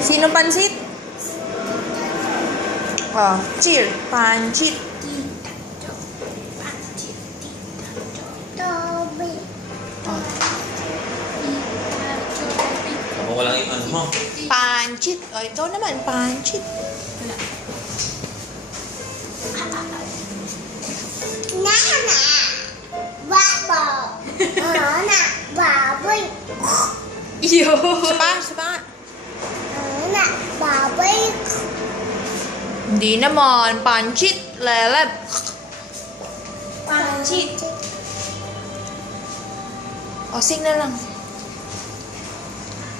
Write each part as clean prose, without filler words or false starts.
Sino pansit? Oh, cheer. Pansit. Ako walang yung ano mo. Pansit. Oh, ikaw naman, pansit. Nana, babo, Nana, baboy, Iyo. Isa pa. Nana, baboy, Hindi naman. Pansit. Leleb. pansit, O, sing na lang.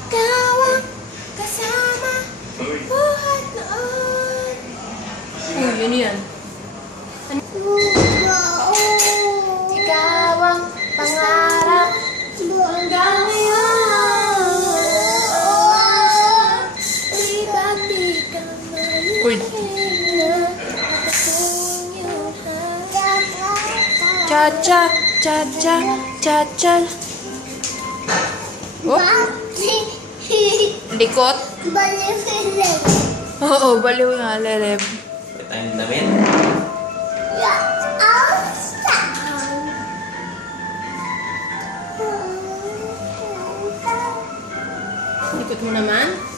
kawang kasama, buhat noon. Yun yan. Ikaw ang pangarap hanggang ngayon. Ibang di ka Uy. Cha-cha. Cha-cha. Cha-cha. Oh, likot. Baliw-baliw. Oo, baliw nga, leleb. Pwede tayong damit. Likot mo naman.